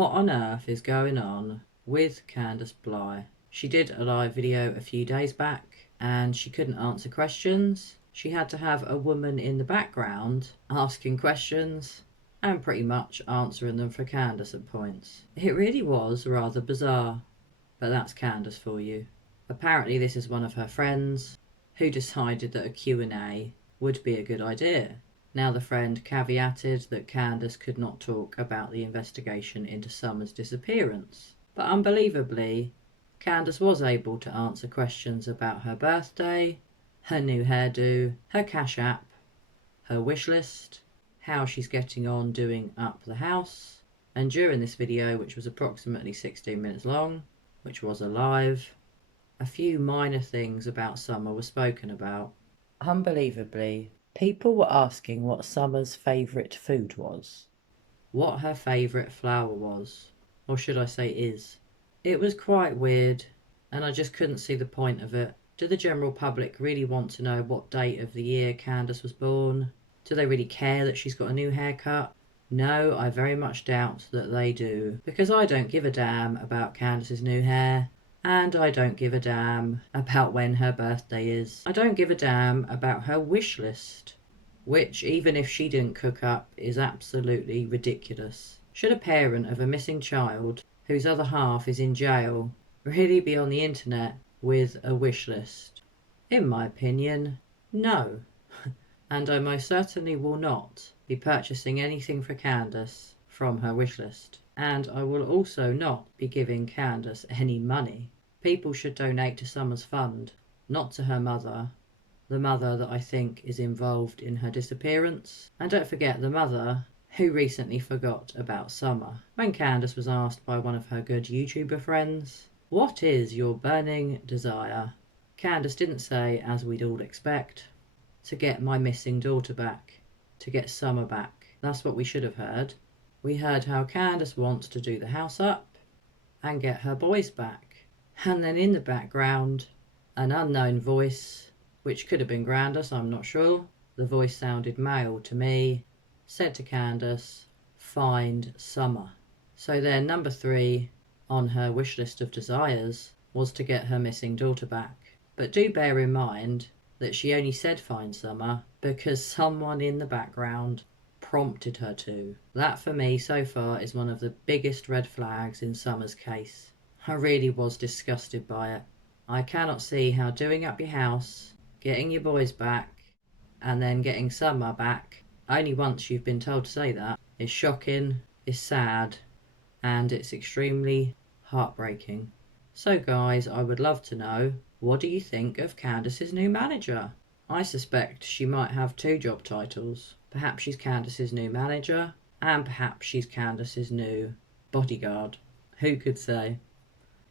What on earth is going on with CandusBly? She did a live video a few days back and she couldn't answer questions. She had to have a woman in the background asking questions and pretty much answering them for Candus at points. It really was rather bizarre, but that's Candus for you. Apparently this is one of her friends who decided that a Q&A would be a good idea. Now the friend caveated that Candus could not talk about the investigation into Summer's disappearance. But unbelievably, Candus was able to answer questions about her birthday, her new hairdo, her Cash App, her wish list, how she's getting on doing up the house, and during this video, which was approximately 16 minutes long, which was a live, a few minor things about Summer were spoken about. Unbelievably, people were asking what Summer's favourite food was, what her favourite flower was, or should I say is. It was quite weird, and I just couldn't see the point of it. Do the general public really want to know what date of the year Candus was born? Do they really care that she's got a new haircut? No, I very much doubt that they do, because I don't give a damn about Candus's new hair. And I don't give a damn about when her birthday is. I don't give a damn about her wish list, which, even if she didn't cook up, is absolutely ridiculous. Should a parent of a missing child, whose other half is in jail, really be on the internet with a wish list? In my opinion, no. And I most certainly will not be purchasing anything for Candus from her wish list. And I will also not be giving Candus any money. People should donate to Summer's fund, not to her mother, the mother that I think is involved in her disappearance. And don't forget the mother who recently forgot about Summer. When Candus was asked by one of her good YouTuber friends, "What is your burning desire?" Candus didn't say, as we'd all expect, to get my missing daughter back, to get Summer back. That's what we should have heard. We heard how Candus wants to do the house up and get her boys back. And then in the background, an unknown voice, which could have been Grandus, I'm not sure. The voice sounded male to me, said to Candus, "Find Summer." So then number 3 on her wish list of desires was to get her missing daughter back. But do bear in mind that she only said find Summer because someone in the background prompted her to. That for me so far is one of the biggest red flags in Summer's case. I really was disgusted by it. I cannot see how doing up your house, getting your boys back, and then getting Summer back, only once you've been told to say that, is shocking, is sad, and it's extremely heartbreaking. So guys, I would love to know, what do you think of Candus's new manager? I suspect she might have 2 job titles. Perhaps she's Candus's new manager, and perhaps she's Candus's new bodyguard. Who could say?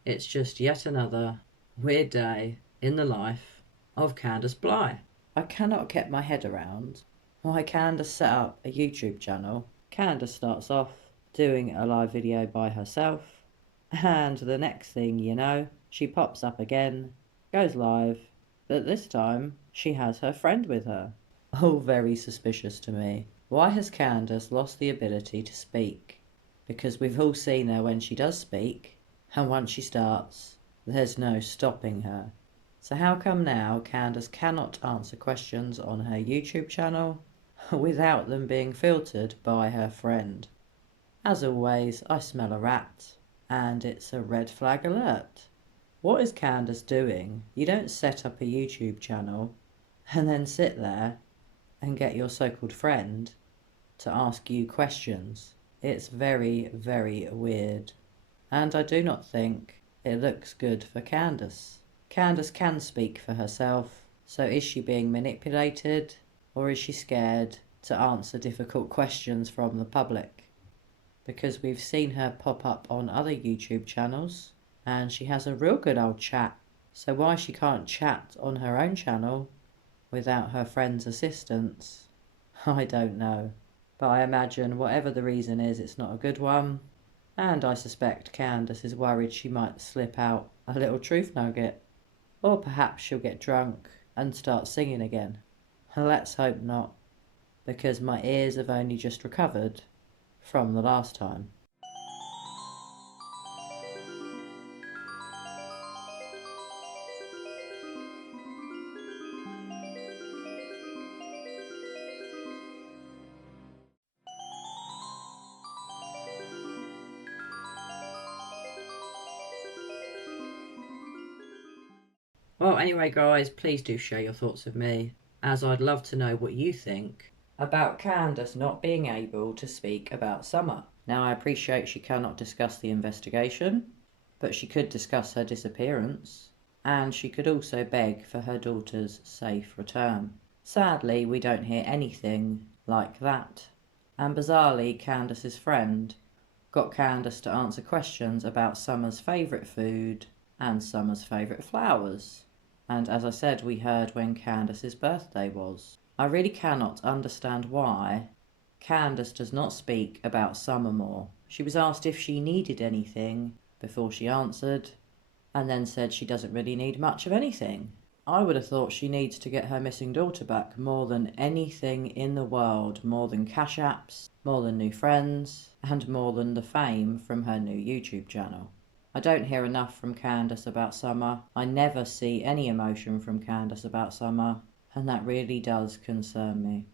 It's just yet another weird day in the life of CandusBly. I cannot get my head around why Candus set up a YouTube channel. Candus starts off doing a live video by herself, and the next thing you know, she pops up again, goes live, but this time she has her friend with her. All very suspicious to me. Why has Candus lost the ability to speak? Because we've all seen her when she does speak, and once she starts, there's no stopping her. So how come now Candus cannot answer questions on her YouTube channel without them being filtered by her friend? As always, I smell a rat, and it's a red flag alert. What is Candus doing? You don't set up a YouTube channel and then sit there and get your so-called friend to ask you questions. It's very, very weird. And I do not think it looks good for Candus. Candus can speak for herself, so is she being manipulated, or is she scared to answer difficult questions from the public? Because we've seen her pop up on other YouTube channels, and she has a real good old chat. So why she can't chat on her own channel without her friend's assistance, I don't know. But I imagine whatever the reason is, it's not a good one. And I suspect Candus is worried she might slip out a little truth nugget. Or perhaps she'll get drunk and start singing again. Let's hope not, because my ears have only just recovered from the last time. Well, anyway, guys, please do share your thoughts with me, as I'd love to know what you think about Candus not being able to speak about Summer. Now, I appreciate she cannot discuss the investigation, but she could discuss her disappearance, and she could also beg for her daughter's safe return. Sadly, we don't hear anything like that. And bizarrely, Candus's friend got Candus to answer questions about Summer's favourite food and Summer's favourite flowers. And as I said, we heard when Candus's birthday was. I really cannot understand why Candus does not speak about Summer more. She was asked if she needed anything before she answered, and then said she doesn't really need much of anything. I would have thought she needs to get her missing daughter back more than anything in the world, more than cash apps, more than new friends, and more than the fame from her new YouTube channel. I don't hear enough from Candus about Summer. I never see any emotion from Candus about Summer, and that really does concern me.